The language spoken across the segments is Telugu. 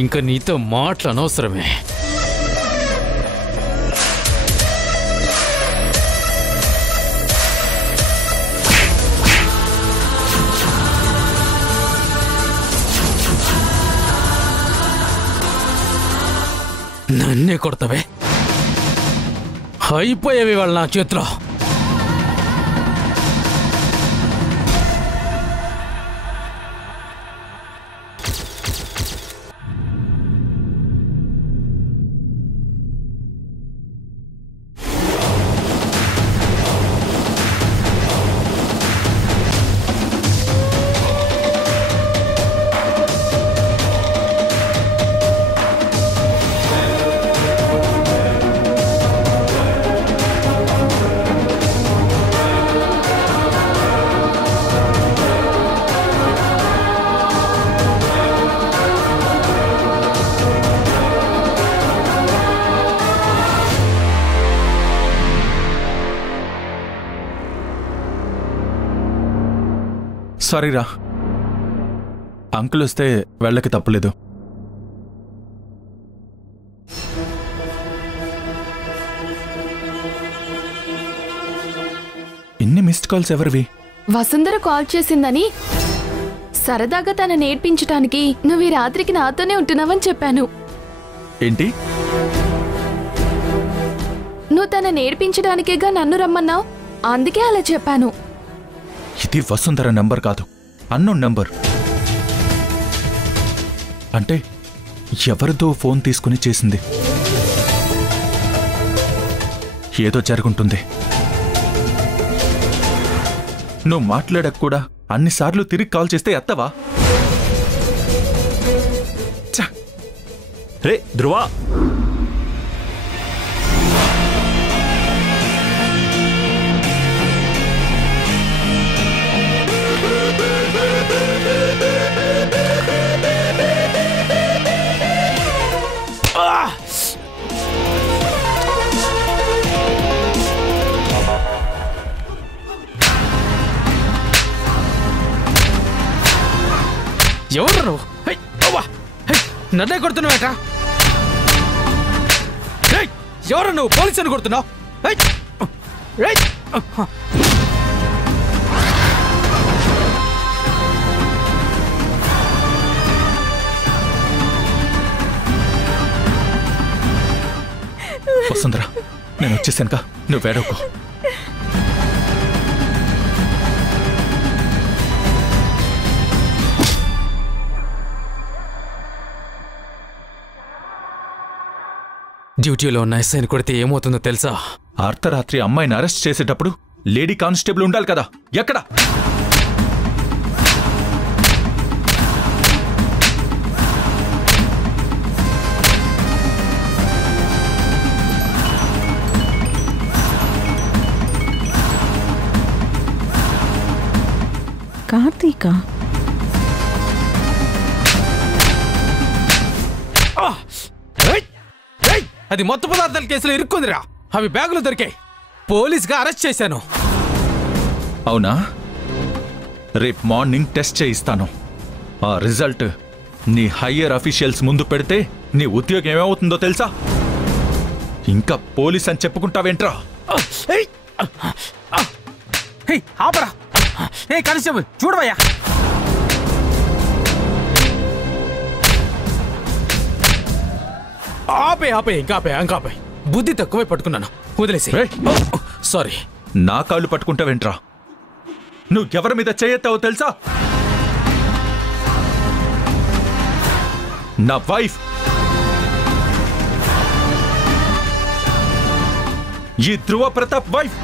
ఇంకా నీతో మాటలు అనవసరమే. నన్నే కొడతావే, అయిపోయేవి వాళ్ళు నా చేతిలో. సారీరా, అంకుల్ వస్తే వెళ్ళకి తప్పలేదు. ఇన్ని మిస్డ్ కాల్స్ ఎవరివి? వసుంధర కాల్ చేసిందని సరదాగా తన నేర్పించటానికి నువ్వు ఈ రాత్రికి నాతోనే ఉంటున్నావని చెప్పాను. ఏంటి? నువ్వు తన నేర్పించడానికేగా నన్ను రమ్మన్నావు, అందుకే అలా చెప్పాను. ఇది వసుంధర నంబర్ కాదు, అన్నోన్ నంబర్. అంటే ఎవరిదో ఫోన్ తీసుకుని చేసింది. ఏదో జరుగుంటుంది. నువ్వు మాట్లాడక కూడా అన్నిసార్లు తిరిగి కాల్ చేస్తే ఎత్తవా? రే ధ్రువ, ఎవరు నువ్వు? నన్నే కొడుతున్నావేట? ఎవరు నువ్వు? పోలీసుని కొడుతున్నావు? వసుంధర, నేను వచ్చేసానుక, నువ్వు వేడకు. డ్యూటీలో ఉన్న ఎస్ఐని కొడితే ఏమవుతుందో తెలుసా? అర్ధరాత్రి అమ్మాయిని అరెస్ట్ చేసేటప్పుడు లేడీ కానిస్టేబుల్ ఉండాలి కదా, ఎక్కడ? కార్తీక, అది మత్తు పదార్థాల కేసులో ఇరుక్కుందిరా. అవి బ్యాగులు దొరికాయి, పోలీసుగా అరెస్ట్ చేశాను. అవునా? రేపు మార్నింగ్ టెస్ట్ చేయిస్తాను. ఆ రిజల్ట్ నీ హయ్యర్ అఫీషియల్స్ ముందు పెడితే నీ ఉద్యోగం ఏమవుతుందో తెలుసా? ఇంకా పోలీస్ అని చెప్పుకుంటావేంట్రా? ఆపరా! ఏ కానిస్టేబుల్, చూడవయ్యా. ఆపే ఆపే ఇంకాపే ఇంకాపే. బుద్ధి తక్కువే పట్టుకున్నాను, వదిలేసి. సారీ. నా కాళ్ళు పట్టుకుంటావేంట్రా? నువ్వు ఎవరి మీద చేయెత్తావో తెలుసా? నా వైఫ్, ఈ ధ్రువ ప్రతాప్ వైఫ్.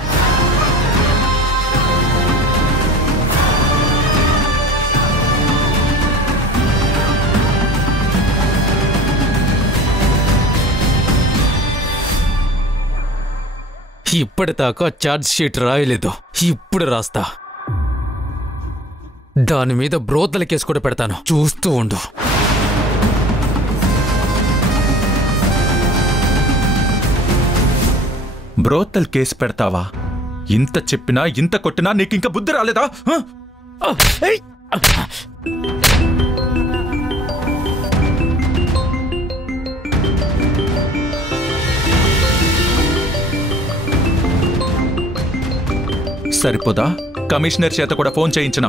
ఇప్పటిదాకా ఛార్జ్ షీట్ రాయలేదు, ఇప్పుడు రాస్తా. దాని మీద బ్రోతల కేసు కూడా పెడతాను, చూస్తూ ఉండు. బ్రోతల్ కేసు పెడతావా? ఇంత చెప్పినా ఇంత కొట్టినా నీకింక బుద్ధి రాలేదా? సరిపోదా కమిషనర్ చేత కూడా ఫోన్ చేయించిన?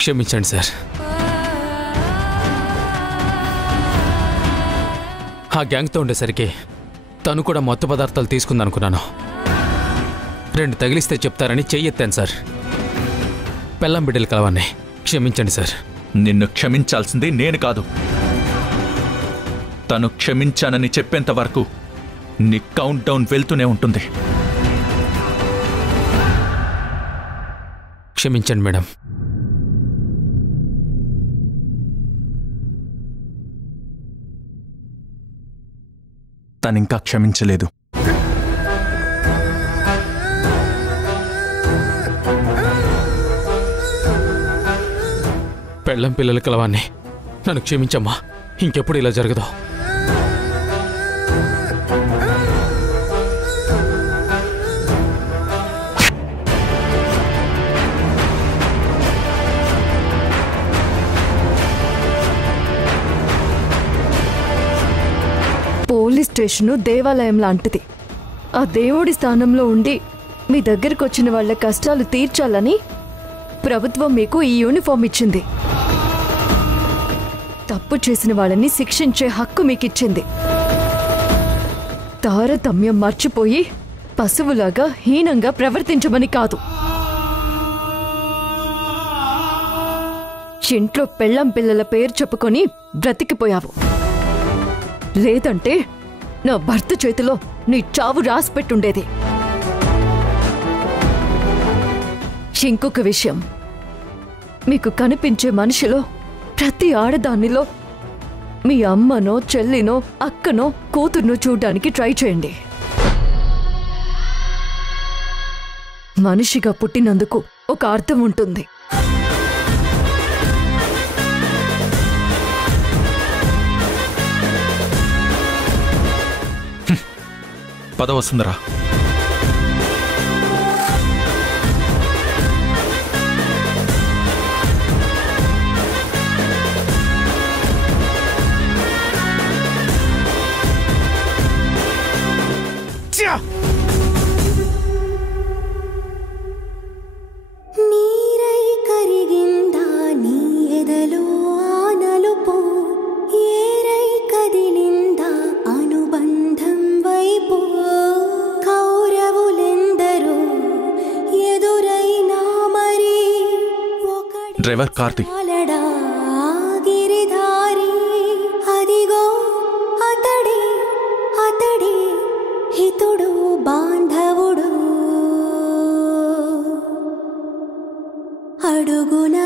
క్షమించండి సార్. ఆ గ్యాంగ్తో ఉండేసరికి తను కూడా మత్తు పదార్థాలు తీసుకుందనుకున్నాను. 2 తగిలిస్తే చెప్తారని చెయ్యెత్తాను సార్. పెళ్ళం బిడ్డలు కలవన్నీ. క్షమించండి సార్. నిన్ను క్షమించాల్సింది నేను కాదు. తను క్షమించానని చెప్పేంత వరకు నీ కౌంట్ డౌన్ వెళ్తూనే ఉంటుంది. క్షమించండి మేడం. తనింకా క్షమించలేదు. పెళ్ళం పిల్లలు కలవాన్ని. నన్ను క్షమించమ్మా. ఇంకెప్పుడు ఇలా జరగదు. పోలీస్ స్టేషను దేవాలయం లాంటిది. ఆ దేవుడి స్థానంలో ఉండి మీ దగ్గరకు వచ్చిన వాళ్ళ కష్టాలు తీర్చాలని ప్రభుత్వం మీకు ఈ యూనిఫామ్ ఇచ్చింది. తప్పు చేసిన వాళ్ళని శిక్షించే హక్కు మీకిచ్చింది. తారతమ్యం మర్చిపోయి పశువులాగా హీనంగా ప్రవర్తించమని కాదు. ఇంట్లో పెళ్ళం పిల్లల పేరు చెప్పుకొని బ్రతికిపోయావు. లేదంటే నా భర్త చేతిలో నీ చావు రాసిపెట్టుండేది. ఇంకొక విషయం, మీకు కనిపించే మనిషిలో ప్రతి ఆడదానిలో మీ అమ్మనో చెల్లినో అక్కనో కూతుర్నో చూడ్డానికి ట్రై చేయండి. మనిషిగా పుట్టినందుకు ఒక అర్థం ఉంటుంది. పద వస్తుందరా. నీరై కరిగిందా నీ ఎదలో ఆనలుపు, ఏరై కదిలిందా అనుబంధం వైపు, కౌరవులెందరూ ఎదురైనా మరి డ్రైవర్ కార్తీక్. గిరిధారి అదిగో అతడే అతడే హితుడు బాంధవుడు, అడుగున